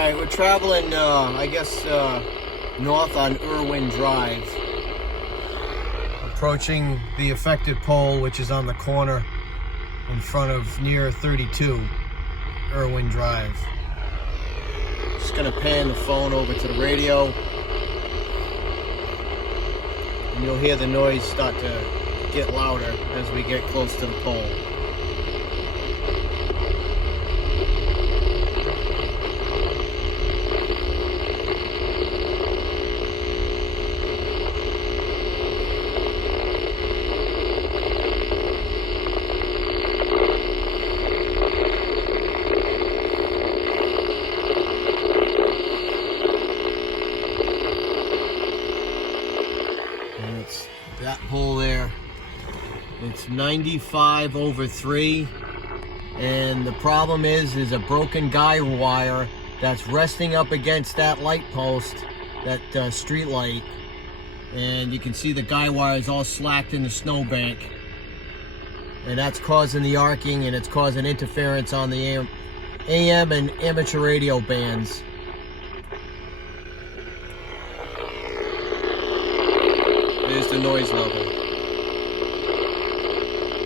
Alright, we're traveling, I guess, north on Irwin Drive. Approaching the affected pole, which is on the corner in front of near 32 Irwin Drive. Just gonna pan the phone over to the radio, and you'll hear the noise start to get louder as we get close to the pole. It's that pole there. It's 95/3, and the problem is a broken guy wire that's resting up against that light post, that street light, and you can see the guy wire is all slacked in the snowbank, and that's causing the arcing, and it's causing interference on the AM and amateur radio bands. There's the noise level.